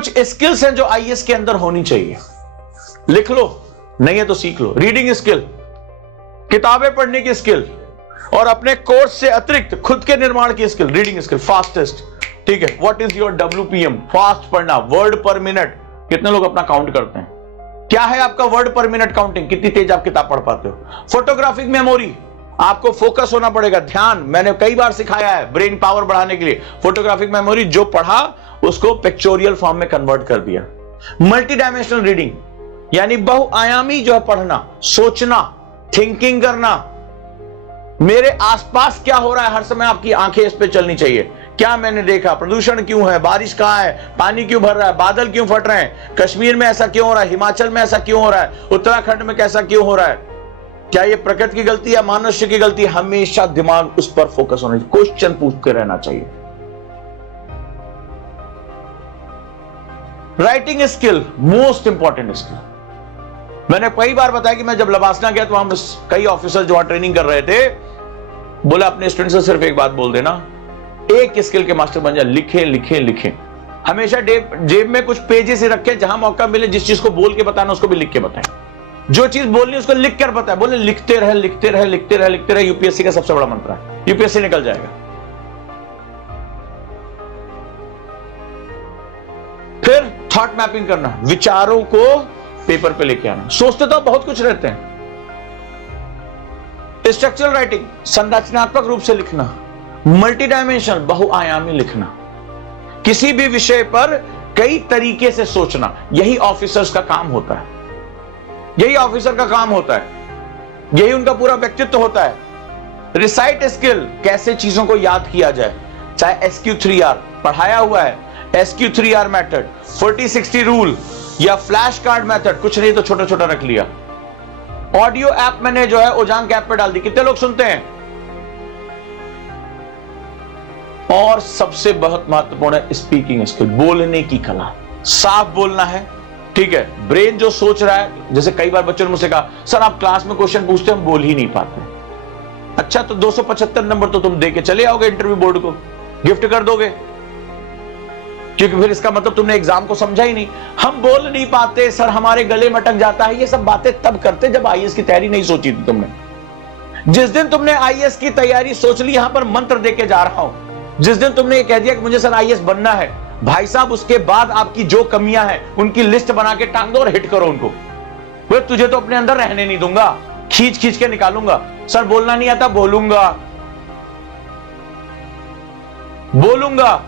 कुछ स्किल्स हैं जो आईएएस के अंदर होनी चाहिए, लिख लो, नहीं है तो सीख लो। रीडिंग स्किल, किताबें पढ़ने की स्किल, और अपने कोर्स से अतिरिक्त खुद के निर्माण की स्किल। रीडिंग स्किल, फास्टेस्ट, ठीक है। What is your WPM, fast पढ़ना, वर्ड पर मिनट। कितने लोग अपना काउंट करते हैं? क्या है आपका वर्ड पर मिनट काउंटिंग? कितनी तेज आप किताब पढ़ पाते हो? फोटोग्राफिक मेमोरी, आपको फोकस होना पड़ेगा, ध्यान। मैंने कई बार सिखाया है ब्रेन पावर बढ़ाने के लिए। फोटोग्राफिक मेमोरी, जो पढ़ा उसको पिक्चोरियल फॉर्म में कन्वर्ट कर दिया। मल्टी डायमेंशनल रीडिंग, यानी बहुआयामी जो है पढ़ना, सोचना, थिंकिंग करना। मेरे आसपास क्या हो रहा है, हर समय आपकी आंखें इस पे चलनी चाहिए। क्या मैंने देखा, प्रदूषण क्यों है, बारिश कहां है, पानी क्यों भर रहा है, बादल क्यों फट रहे हैं, कश्मीर में ऐसा क्यों हो रहा है, हिमाचल में ऐसा क्यों हो रहा है, उत्तराखंड में कैसा क्यों हो रहा है, क्या ये प्रकृति की गलती है, मनुष्य की गलती? हमेशा दिमाग उस पर फोकस होना चाहिए, क्वेश्चन पूछते रहना चाहिए। Writing skill, most important skill. मैंने कई बार बताया कि मैं जब लबासना गया तो वहां कई ऑफिसर जो वहां ट्रेनिंग कर रहे थे, बोला अपने स्टूडेंट से सिर्फ एक बात बोल देना, एक स्किल के मास्टर बन जा, लिखे लिखे लिखे। हमेशा जेब में कुछ पेजेस ही रखे, जहां मौका मिले जिस चीज को बोल के बताना उसको भी लिख के बताएं। जो चीज बोलनी उसको लिख कर बताए, बोले लिखते रहे लिखते रहे लिखते रहे लिखते रहे। यूपीएससी का सबसे बड़ा मंत्र है, यूपीएससी निकल जाएगा। फिर थॉट मैपिंग करना, विचारों को पेपर पे लेके आना। सोचते तो बहुत कुछ रहते हैं। स्ट्रक्चरल राइटिंग, संरचनात्मक रूप से लिखना। मल्टी डायमेंशनल, बहुआयामी लिखना। किसी भी विषय पर कई तरीके से सोचना, यही ऑफिसर्स का काम होता है, यही ऑफिसर का काम होता है, यही उनका पूरा व्यक्तित्व होता है। रिसाइट स्किल, कैसे चीजों को याद किया जाए, चाहे SQ3R पढ़ाया हुआ है, SQ3R मेथड, 40-60 रूल या फ्लैश कार्ड मेथड, कुछ नहीं तो छोटा छोटा रख लिया। ऑडियो ऐप मैंने जो है ओजांग ऐप पे डाल दी, कितने लोग सुनते हैं? और सबसे बहुत महत्वपूर्ण है स्पीकिंग स्किल, बोलने की कला। साफ बोलना है, ठीक है। ब्रेन जो सोच रहा है, जैसे कई बार बच्चों ने मुझसे कहा, सर आप क्लास में क्वेश्चन पूछते हम बोल ही नहीं पाते। अच्छा, तो 275 नंबर तो तुम दे के चले आओगे इंटरव्यू बोर्ड को, गिफ्ट कर दोगे, क्योंकि फिर इसका मतलब तुमने एग्जाम को समझा ही नहीं। हम बोल नहीं पाते सर, हमारे गले में अटक जाता है, ये सब बातें तब करते जब आईएएस की तैयारी नहीं सोची थी तुमने। जिस दिन तुमने आईएएस की तैयारी सोच ली, यहां पर मंत्र देके जा रहा हूं, जिस दिन तुमने ये कह दिया कि मुझे सर आईएएस बनना है, भाई साहब उसके बाद आपकी जो कमियां हैं उनकी लिस्ट बना के टांग दो और हिट करो उनको। वे तुझे तो अपने अंदर रहने नहीं दूंगा, खींच खींच के निकालूंगा। सर बोलना नहीं आता, बोलूंगा बोलूंगा।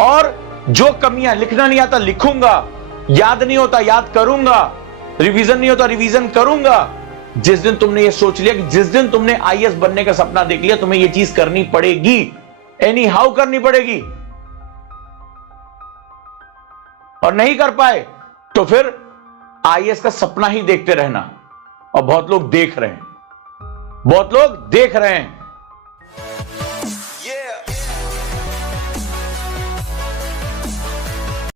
और जो कमियां, लिखना नहीं आता लिखूंगा, याद नहीं होता याद करूंगा, रिवीजन नहीं होता रिवीजन करूंगा। जिस दिन तुमने ये सोच लिया कि जिस दिन तुमने आईएएस बनने का सपना देख लिया, तुम्हें ये चीज करनी पड़ेगी, एनी हाउ करनी पड़ेगी, और नहीं कर पाए तो फिर आईएएस का सपना ही देखते रहना। और बहुत लोग देख रहे हैं, बहुत लोग देख रहे हैं।